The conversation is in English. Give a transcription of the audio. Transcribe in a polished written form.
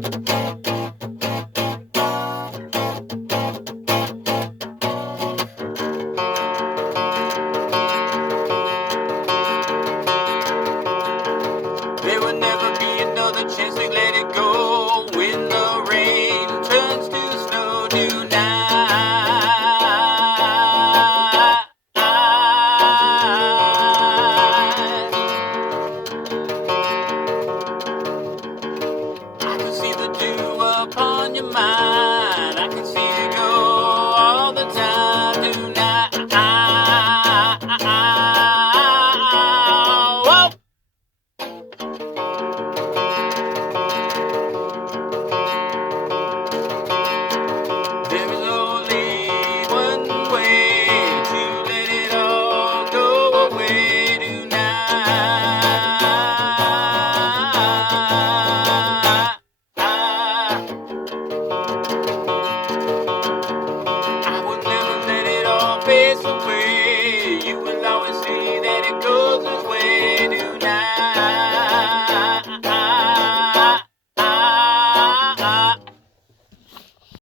There will never be another chance to let it go when the rain turns to snow tonight. I can see the dew upon your mind. I can see you go all the time tonight. Whoa. There is only one way to let it all go away tonight. I will never let it all pass away. You will always see that it goes this way tonight.